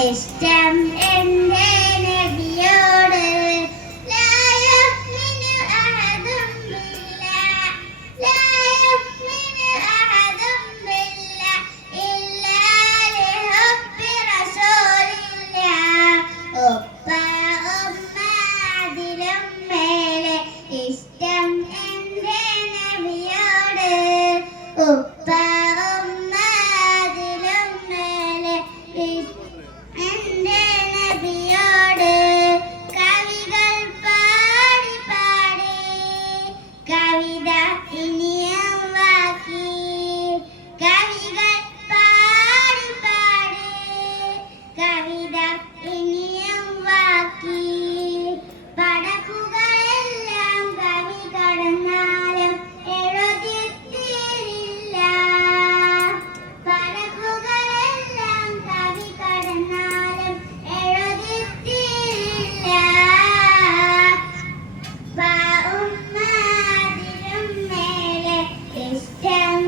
ഇഷ്ടം എന്റെ നബിയോട് ലാ യുഅ്മിനു അഹദും ബില്ലാഹ് ലാ യുഅ്മിനു അഹദും ബില്ലാഹ് ഇല്ലാ ലിഹുബ്ബി റസൂലില്ലാഹ് ഉപ്പ ഉമ്മ അതിലും മേലെ ഇഷ്ടം എന്റെ നബിയോട് ഉപ്പ ഉമ്മ അതിലും മേലെ എന്റെ നബിയോട് കവികൾ പാടി പാടി കവിത ഇനിയും ബാക്കി കവികൾ പാടി പാടി കവിത ഇനിയും ബാക്കി പടക്കുകളെല്ലാം കവി കടന്നാലും എഴുതിത്തീരില്ല പടക്കുകളെല്ലാം കവി കടന്നാലും എഴുതിത്തീരില്ല ഉമ്മ അതിലും മേലെ ഇഷ്ടം